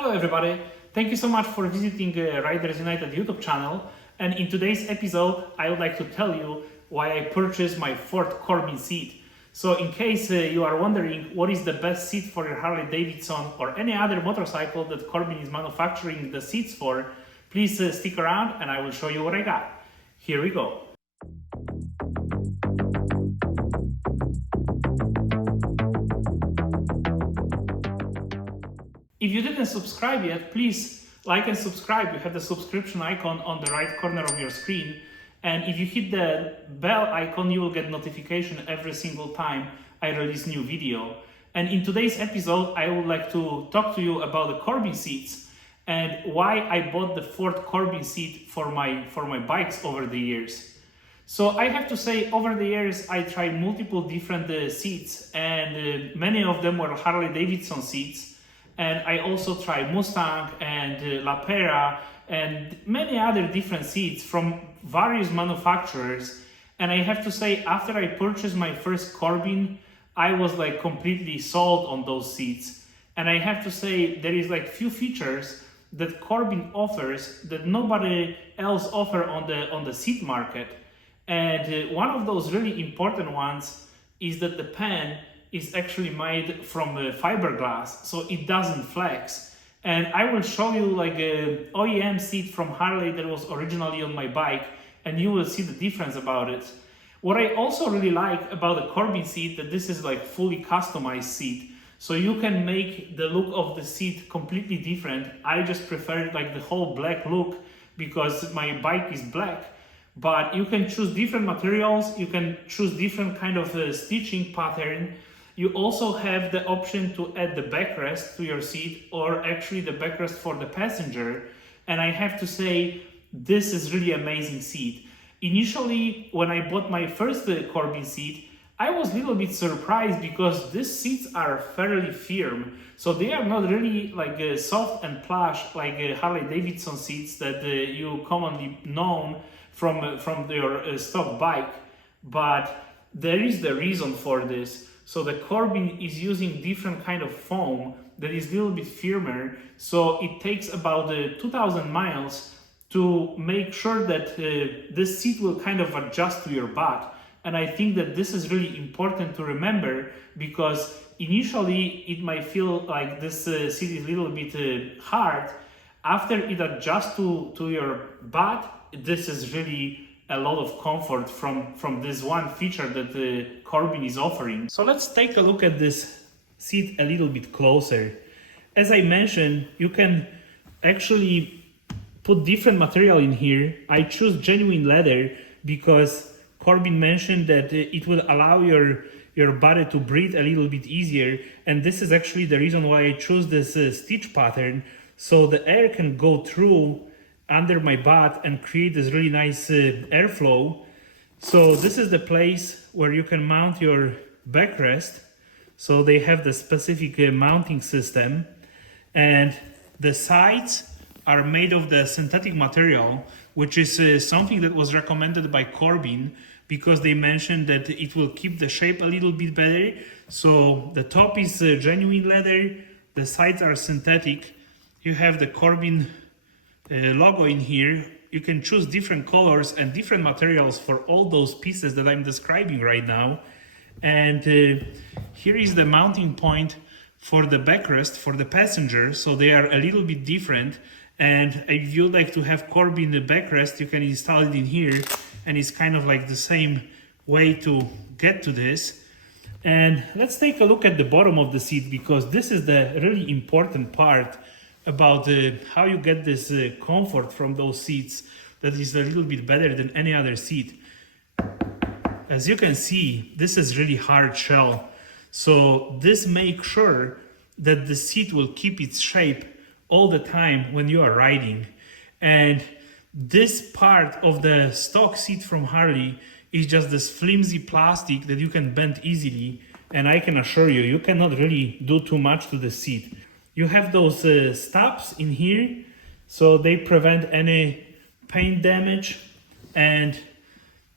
Hello everybody, thank you so much for visiting Riders United YouTube channel, and in today's episode I would like to tell you why I purchased my fourth Corbin seat. So in case you are wondering what is the best seat for your Harley Davidson or any other motorcycle that Corbin is manufacturing the seats for, please stick around and I will show you what I got. Here we go. If you didn't subscribe yet, please like and subscribe. You have the subscription icon on the right corner of your screen. And if you hit the bell icon, you will get notification every single time I release new video. And in today's episode, I would like to talk to you about the Corbin seats and why I bought the fourth Corbin seat for my bikes over the years. So I have to say, over the years, I tried multiple different seats, and many of them were Harley Davidson seats. And I also tried Mustang and La Pera and many other different seats from various manufacturers. And I have to say, after I purchased my first Corbin, I was like completely sold on those seats. And I have to say, there is like few features that Corbin offers that nobody else offer on the seat market. And one of those really important ones is that the pen is actually made from fiberglass, so it doesn't flex. And I will show you like an OEM seat from Harley that was originally on my bike, and you will see the difference about it. What I also really like about the Corbin seat, that this is like fully customized seat, so you can make the look of the seat completely different. I just prefer like the whole black look because my bike is black. But you can choose different materials, you can choose different kind of stitching pattern. You also have the option to add the backrest to your seat, or actually the backrest for the passenger. And I have to say, this is really amazing seat. Initially, when I bought my first Corbin seat, I was a little bit surprised because these seats are fairly firm. So they are not really like soft and plush like Harley Davidson seats that you commonly known from your stock bike. But there is the reason for this. So the Corbin is using different kind of foam that is a little bit firmer. So it takes about 2,000 miles to make sure that this seat will kind of adjust to your butt. And I think that this is really important to remember, because initially it might feel like this seat is a little bit hard. After it adjusts to your butt, this is really a lot of comfort from this one feature that the Corbin is offering. So let's take a look at this seat a little bit closer. As I mentioned, you can actually put different material in here. I choose genuine leather because Corbin mentioned that it will allow your body to breathe a little bit easier, and this is actually the reason why I chose this stitch pattern, so the air can go through under my butt and create this really nice airflow. So this is the place where you can mount your backrest. So they have the specific mounting system, and the sides are made of the synthetic material, which is something that was recommended by Corbin because they mentioned that it will keep the shape a little bit better. So the top is genuine leather, the sides are synthetic. You have the Corbin logo in here. You can choose different colors and different materials for all those pieces that I'm describing right now. And here is the mounting point for the backrest for the passenger, so they are a little bit different. And if you'd like to have Corbin the backrest, you can install it in here, and it's kind of like the same way to get to this. And let's take a look at the bottom of the seat, because this is the really important part about how you get this comfort from those seats that is a little bit better than any other seat. As you can see, this is really hard shell. So this makes sure that the seat will keep its shape all the time when you are riding. And this part of the stock seat from Harley is just this flimsy plastic that you can bend easily. And I can assure you, you cannot really do too much to the seat. You have those stops in here, so they prevent any paint damage. And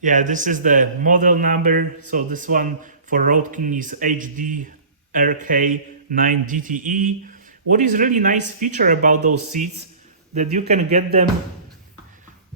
yeah, this is the model number. So this one for Road King is HD RK9 DTE. what is really nice feature about those seats that you can get them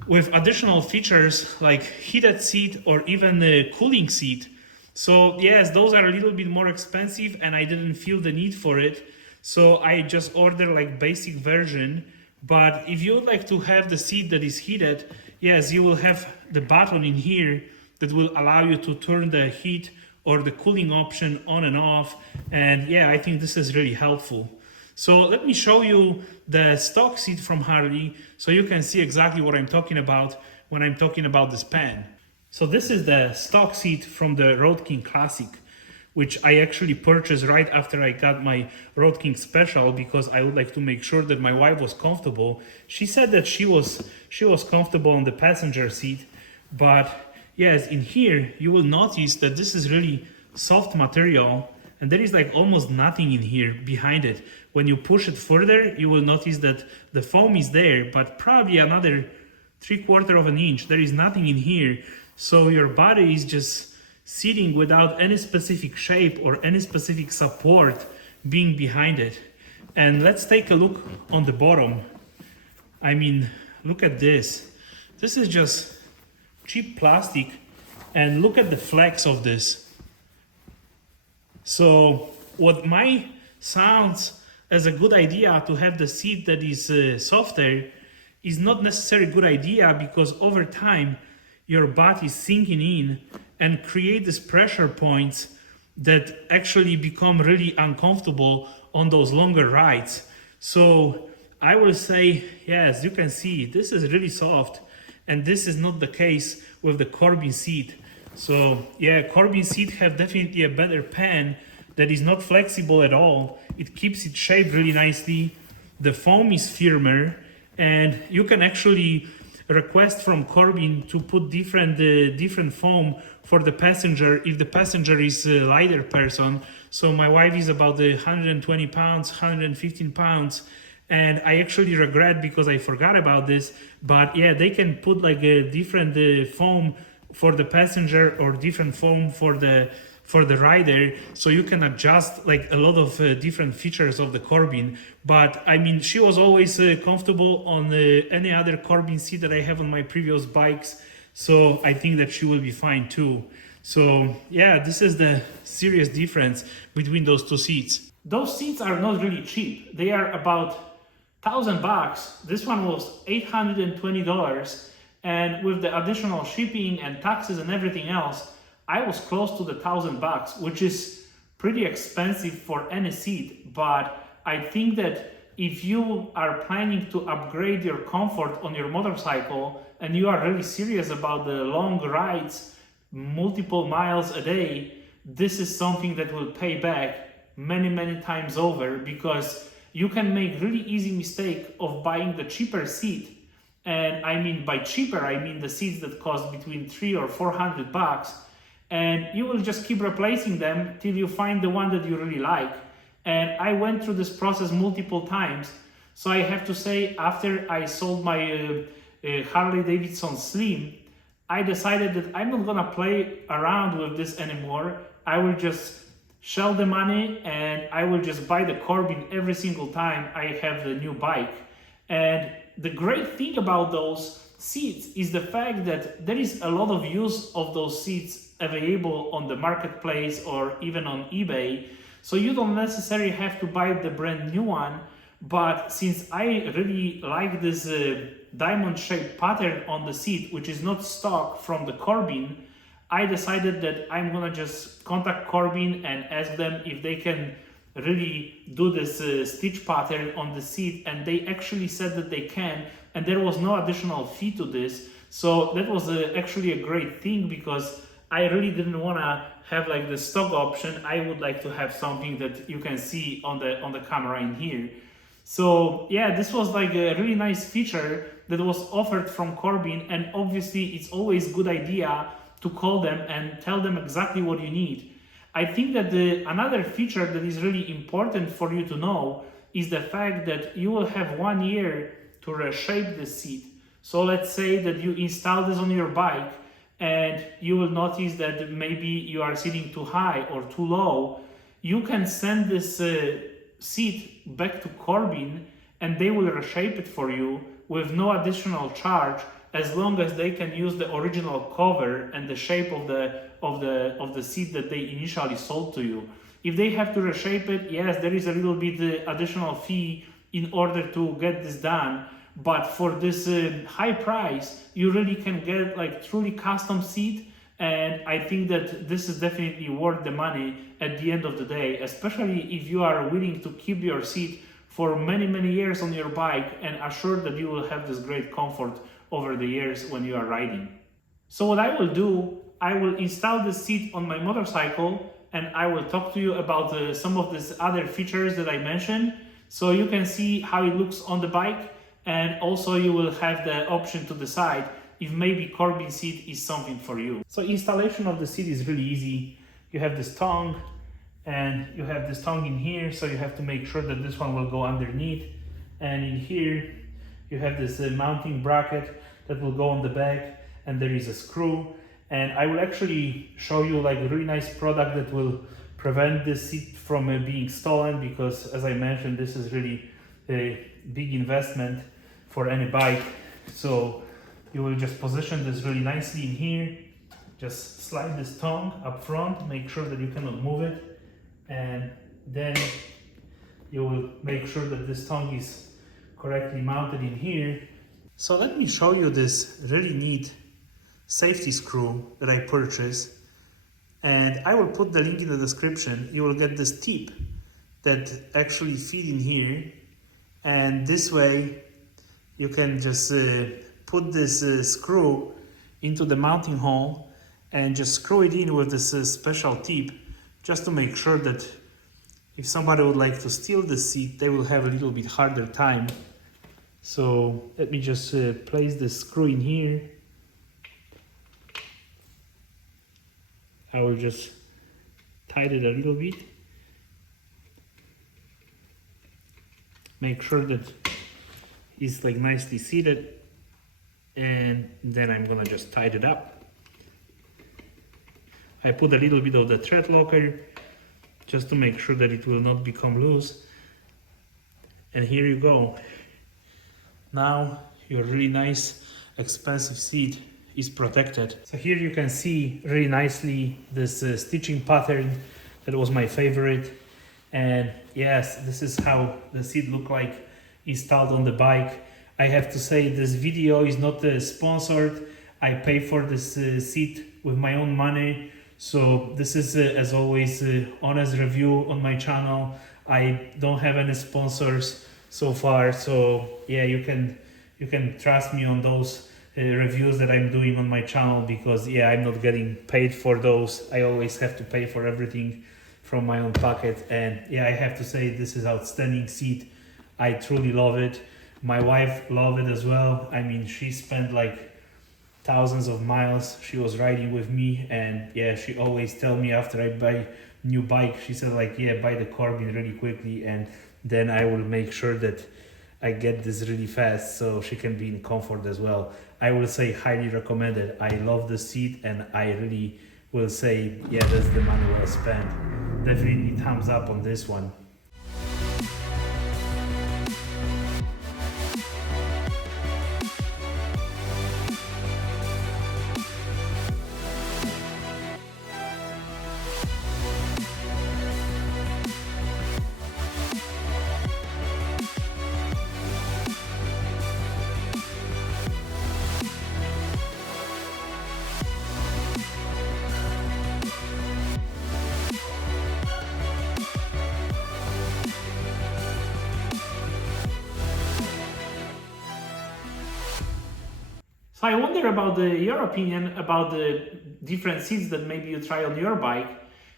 with additional features like heated seat or even a cooling seat. So yes, those are a little bit more expensive and I didn't feel the need for it. So I just ordered like basic version. But if you would like to have the seat that is heated, yes, you will have the button in here that will allow you to turn the heat or the cooling option on and off. And yeah, I think this is really helpful. So let me show you the stock seat from Harley so you can see exactly what I'm talking about when I'm talking about this pen. So this is the stock seat from the Road King Classic, which I actually purchased right after I got my Road King Special because I would like to make sure that my wife was comfortable. She said that she was comfortable on the passenger seat, but yes, in here you will notice that this is really soft material and there is like almost nothing in here behind it. When you push it further, you will notice that the foam is there, but probably another 3/4 of an inch. There is nothing in here. So your body is just sitting without any specific shape or any specific support being behind it. And let's take a look on the bottom. I mean, look at this. This is just cheap plastic and look at the flex of this. So what might sounds as a good idea to have the seat that is softer is not necessarily a good idea because over time your butt is sinking in and create these pressure points that actually become really uncomfortable on those longer rides. So I will say, yes, you can see this is really soft and this is not the case with the Corbin seat. So yeah, Corbin seat have definitely a better pen that is not flexible at all. It keeps its shape really nicely. The foam is firmer and you can actually request from Corbin to put different foam for the passenger if the passenger is a lighter person. So my wife is about 120 pounds, 115 pounds. And I actually regret because I forgot about this, but yeah, they can put like a different foam for the passenger or different foam for the rider, so you can adjust like a lot of different features of the Corbin. But I mean, she was always comfortable on any other Corbin seat that I have on my previous bikes, so I think that she will be fine too. So yeah, this is the serious difference between those two seats. Those seats are not really cheap. They are about $1,000. This one was $820, and with the additional shipping and taxes and everything else, I was close to the $1,000, which is pretty expensive for any seat. But I think that if you are planning to upgrade your comfort on your motorcycle and you are really serious about the long rides, multiple miles a day, this is something that will pay back many times over, because you can make really easy mistake of buying the cheaper seat. And I mean, by cheaper, I mean the seats that cost between $300 or $400, and you will just keep replacing them till you find the one that you really like. And I went through this process multiple times. So I have to say, after I sold my Harley Davidson Slim, I decided that I'm not gonna play around with this anymore. I will just shell the money and I will just buy the Corbin every single time I have the new bike. And the great thing about those seats is the fact that there is a lot of use of those seats available on the marketplace or even on eBay. So you don't necessarily have to buy the brand new one. But since I really like this diamond shaped pattern on the seat, which is not stock from the Corbin, I decided that I'm gonna just contact Corbin and ask them if they can really do this stitch pattern on the seat, and they actually said that they can, and there was no additional fee to this. So that was actually a great thing, because I really didn't want to have like the stock option. I would like to have something that you can see on the camera in here. So yeah, this was like a really nice feature that was offered from Corbin, and obviously it's always a good idea to call them and tell them exactly what you need. I think that another feature that is really important for you to know is the fact that you will have 1 year to reshape the seat. So let's say that you install this on your bike and you will notice that maybe you are sitting too high or too low. You can send this seat back to Corbin and they will reshape it for you with no additional charge, as long as they can use the original cover and the shape of the seat that they initially sold to you. If they have to reshape it, yes, there is a little bit additional fee in order to get this done. But for this high price, you really can get like truly custom seat. And I think that this is definitely worth the money at the end of the day, especially if you are willing to keep your seat for many, many years on your bike and assured that you will have this great comfort over the years when you are riding. So what I will do, I will install the seat on my motorcycle and I will talk to you about some of these other features that I mentioned, so you can see how it looks on the bike, and also you will have the option to decide if maybe Corbin seat is something for you. So installation of the seat is really easy. You have this tongue and you have this tongue in here, so you have to make sure that this one will go underneath, and in here you have this mounting bracket that will go on the back, and there is a screw. And I will actually show you like a really nice product that will prevent this seat from being stolen, because as I mentioned, this is really a big investment for any bike. So you will just position this really nicely in here, just slide this tongue up front, make sure that you cannot move it, and then you will make sure that this tongue is correctly mounted in here. So let me show you this really neat safety screw that I purchased, and I will put the link in the description. You will get this tip that actually fit in here, and this way you can just put this screw into the mounting hole and just screw it in with this special tip, just to make sure that if somebody would like to steal the seat, they will have a little bit harder time. So let me just place the screw in here. I will just tighten it a little bit. Make sure that it's like nicely seated, and then I'm gonna just tighten it up. I put a little bit of the thread locker just to make sure that it will not become loose. And here you go. Now your really nice, expensive seat is protected. So here you can see really nicely this stitching pattern that was my favorite. And yes, this is how the seat look like installed on the bike. I have to say, this video is not sponsored. I pay for this seat with my own money. So this is, as always, honest review on my channel. I don't have any sponsors so far. So yeah, you can trust me on those reviews that I'm doing on my channel, because yeah, I'm not getting paid for those. I always have to pay for everything from my own pocket. And yeah, I have to say, this is outstanding seat. I truly love it. My wife loved it as well. I mean, she spent like thousands of miles. She was riding with me, and yeah, she always tell me after I buy new bike, she said like, yeah, buy the Corbin really quickly, and then I will make sure that I get this really fast so she can be in comfort as well. I will say highly recommended. I love the seat, and I really will say, yeah, that's the money well spent. Definitely thumbs up on this one. So I wonder about your opinion about the different seats that maybe you try on your bike.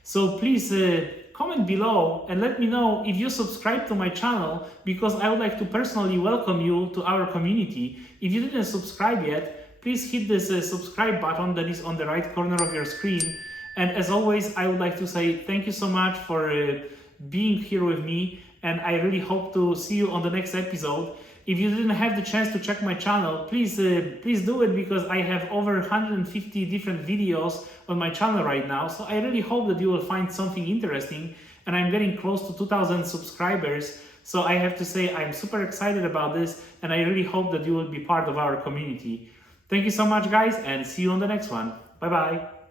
So please comment below and let me know if you subscribe to my channel, because I would like to personally welcome you to our community. If you didn't subscribe yet, please hit this subscribe button that is on the right corner of your screen. And as always, I would like to say thank you so much for being here with me, and I really hope to see you on the next episode. If you didn't have the chance to check my channel, please do it, because I have over 150 different videos on my channel right now. So I really hope that you will find something interesting. and I'm getting close to 2,000 subscribers. So I have to say I'm super excited about this, and I really hope that you will be part of our community. Thank you so much, guys, and see you on the next one. Bye bye.